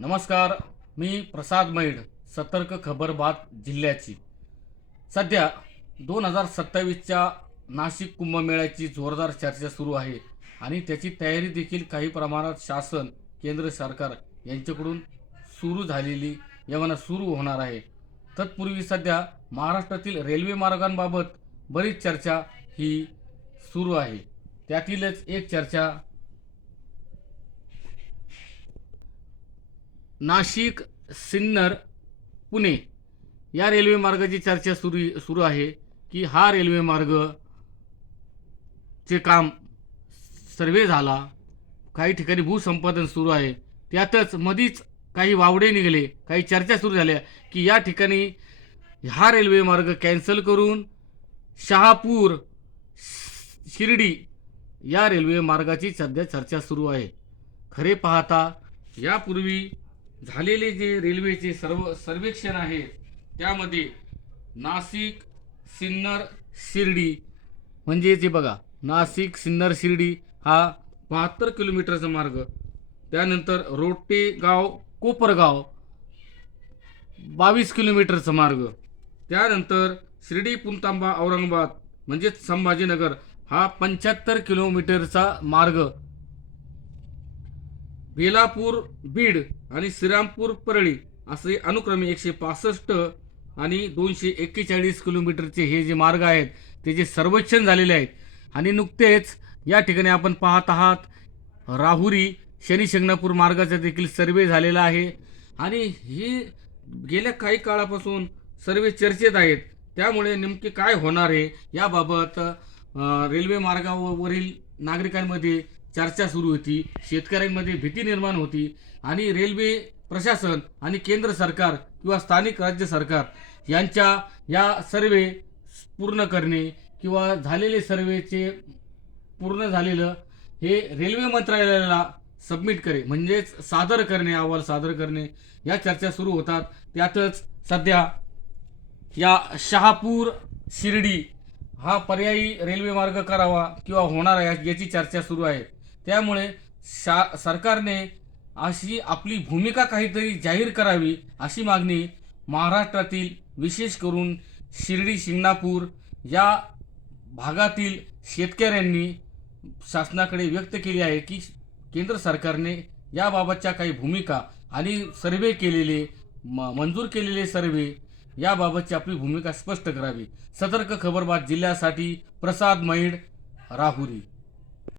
नमस्कार मी प्रसाद मैड सतर्क खबरबात जिल्ह्याची. सध्या दोन हजार सत्तावीसच्या नाशिक कुंभमेळ्याची जोरदार चर्चा सुरू आहे आणि त्याची तयारी देखील काही प्रमाणात शासन केंद्र सरकार यांच्याकडून सुरू झालेली यवना सुरू होणार आहे. तत्पूर्वी सध्या महाराष्ट्रातील रेल्वे मार्गांबाबत बरीच चर्चा ही सुरू आहे. त्यातीलच एक चर्चा नाशिक सिन्नर पुणे या रेल्वे मार्गाची चर्चा सुरू सुरू आहे की हा रेल्वे मार्ग चे काम सर्वे झाला काही ठिकाणी भूसंपादन सुरू आहे त्यातच मधीच काही वावडे निघाले काही चर्चा सुरू झाल्या की या ठिकाणी हा रेल्वे मार्ग कॅन्सल करून शहापूर शिर्डी या रेल्वे मार्गाची सध्या चर्चा सुरू आहे. खरे पाहता यापूर्वी झालेले जे रेल्वेचे सर्व सर्वेक्षण आहे त्यामध्ये नाशिक सिन्नर शिर्डी म्हणजे जे बघा नाशिक सिन्नर शिर्डी हा बहात्तर किलोमीटरचा मार्ग त्यानंतर रोटेगाव कोपरगाव बावीस किलोमीटरचा मार्ग त्यानंतर शिर्डी पुंतांबा औरंगाबाद म्हणजेच संभाजीनगर हा पंच्याहत्तर किलोमीटरचा मार्ग बेलापूर बीड आणि श्रीरामपूर परळी असे अनुक्रमे एकशे पासष्ट आणि दोनशे एक्केचाळीस किलोमीटरचे हे जे मार्ग आहेत ते जे सर्वेक्षण झालेले आहेत. आणि नुकतेच या ठिकाणी आपण पाहत आहात राहुरी शनी शिंगणापूर मार्गाचा देखील सर्वे झालेला आहे. आणि ही गेल्या काही काळापासून सर्वे चर्चेत आहेत. त्यामुळे नेमके काय होणार आहे याबाबत रेल्वे मार्गावरील नागरिकांमध्ये चर्चा सुरू होती. शेतकऱ्यांमध्ये भीती निर्माण होती आणि रेल्वे प्रशासन आणि केंद्र सरकार किंवा स्थानिक राज्य सरकार यांच्या या सर्वे पूर्ण करणे किंवा झालेले सर्वेचे पूर्ण झालेलं हे रेल्वे मंत्रालयाला सबमिट करे म्हणजेच सादर करणे अहवाल सादर करणे या चर्चा सुरू होतात. त्यातच सध्या या शहापूर शिर्डी हा पर्यायी रेल्वे मार्ग करावा किंवा होणार याची चर्चा सुरू आहे. त्यामुळे शा सरकारने अशी आपली भूमिका काहीतरी जाहीर करावी अशी मागणी महाराष्ट्रातील विशेष करून शिर्डी शिंगणापूर या भागातील शेतकऱ्यांनी शासनाकडे व्यक्त केली आहे की केंद्र सरकारने याबाबतच्या काही भूमिका आणि सर्वे केलेले म मंजूर केलेले सर्वे याबाबतची आपली भूमिका स्पष्ट करावी. सतर्क खबरबात जिल्ह्यासाठी प्रसाद मैड राहुरी.